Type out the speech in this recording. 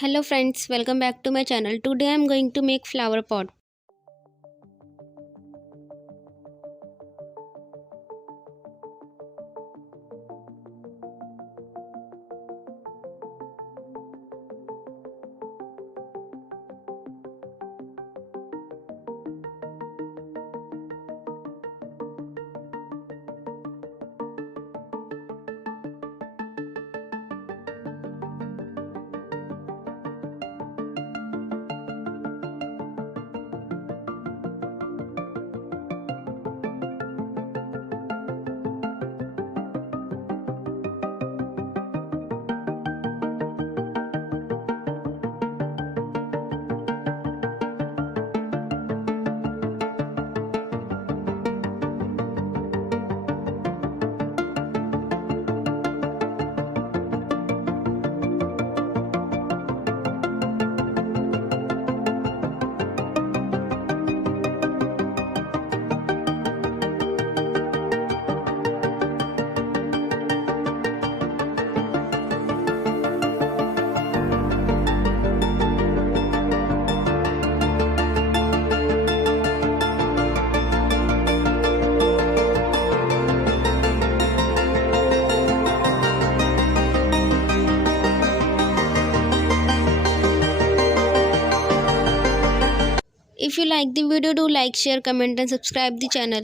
Hello friends, welcome back to my channel. Today I am going to make flower pot. If you like the video, do like, share, comment and subscribe the channel.